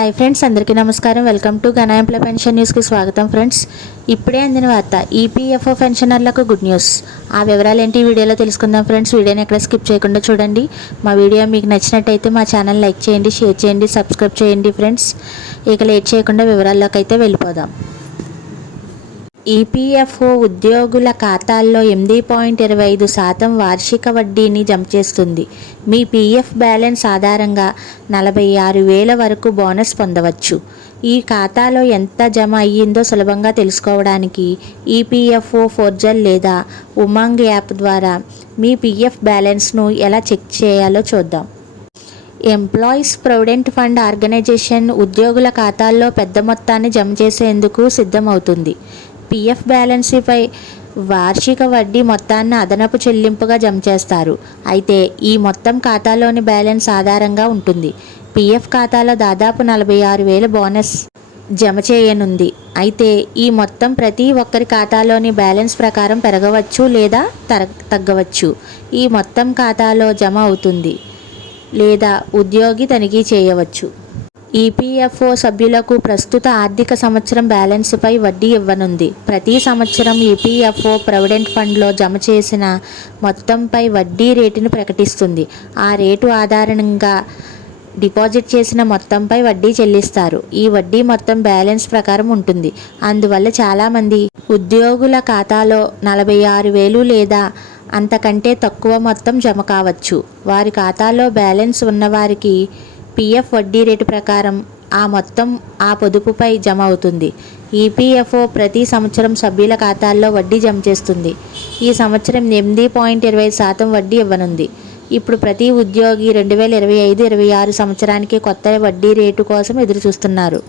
Hi friends, అందరికీ నమస్కారం. Welcome to ఘన ఎంప్లాయ్ పెన్షన్ న్యూస్కి స్వాగతం. ఫ్రెండ్స్, ఇప్పుడే అందిన వార్త ఈపీఎఫ్ఓ పెన్షనర్లకు గుడ్ న్యూస్. ఆ వివరాలు ఏంటి ఈ వీడియోలో తెలుసుకుందాం. ఫ్రెండ్స్, వీడియోని ఎక్కడ స్కిప్ చేయకుండా చూడండి. మా వీడియో మీకు నచ్చినట్టయితే మా ఛానల్ లైక్ చేయండి, షేర్ చేయండి, సబ్స్క్రైబ్ చేయండి. ఫ్రెండ్స్, ఇక లేట్ చేయకుండా వివరాల్లోకి అయితే వెళ్ళిపోదాం. ఈపీఎఫ్ఓ ఉద్యోగుల ఖాతాల్లో 8.25% వార్షిక వడ్డీని జమ చేస్తుంది. మీ పీఎఫ్ బ్యాలెన్స్ ఆధారంగా 46,000 వరకు బోనస్ పొందవచ్చు. ఈ ఖాతాలో ఎంత జమ అయ్యిందో సులభంగా తెలుసుకోవడానికి ఈపీఎఫ్ఓ పోర్టల్ లేదా ఉమంగ్ యాప్ ద్వారా మీ పీఎఫ్ బ్యాలెన్స్ను ఎలా చెక్ చేయాలో చూద్దాం. ఎంప్లాయీస్ ప్రొవిడెంట్ ఫండ్ ఆర్గనైజేషన్ ఉద్యోగుల ఖాతాల్లో పెద్ద మొత్తాన్ని జమ చేసేందుకు సిద్ధమవుతుంది. పీఎఫ్ బ్యాలెన్స్పై వార్షిక వడ్డీ మొత్తాన్ని అదనపు చెల్లింపుగా జమ చేస్తారు. అయితే ఈ మొత్తం ఖాతాలోని బ్యాలెన్స్ ఆధారంగా ఉంటుంది. పీఎఫ్ ఖాతాలో దాదాపు 46,000 బోనస్ జమ చేయనుంది. అయితే ఈ మొత్తం ప్రతి ఒక్కరి ఖాతాలోని బ్యాలెన్స్ ప్రకారం పెరగవచ్చు లేదా తగ్గవచ్చు. ఈ మొత్తం ఖాతాలో జమ అవుతుంది లేదా ఉద్యోగి తనిఖీ చేయవచ్చు. ఈపీఎఫ్ఓ సభ్యులకు ప్రస్తుత ఆర్థిక సంవత్సరం బ్యాలెన్స్పై వడ్డీ ఇవ్వనుంది. ప్రతి సంవత్సరం ఈపీఎఫ్ఓ ప్రావిడెంట్ ఫండ్లో జమ చేసిన మొత్తంపై వడ్డీ రేటును ప్రకటిస్తుంది. ఆ రేటు ఆధారంగా డిపాజిట్ చేసిన మొత్తంపై వడ్డీ చెల్లిస్తారు. ఈ వడ్డీ మొత్తం బ్యాలెన్స్ ప్రకారం ఉంటుంది. అందువల్ల చాలామంది ఉద్యోగుల ఖాతాలో 46,000 లేదా అంతకంటే తక్కువ మొత్తం జమ కావచ్చు. వారి ఖాతాలో బ్యాలెన్స్ ఉన్నవారికి పీఎఫ్ వడ్డీ రేటు ప్రకారం ఆ మొత్తం ఆ పొదుపుపై జమ అవుతుంది. ఈపీఎఫ్ఓ ప్రతి సంవత్సరం సభ్యుల ఖాతాల్లో వడ్డీ జమ చేస్తుంది. ఈ సంవత్సరం 8.25% వడ్డీ ఇవ్వనుంది. ఇప్పుడు ప్రతి ఉద్యోగి 2025-26 సంవత్సరానికి కొత్త వడ్డీ రేటు కోసం ఎదురు చూస్తున్నారు.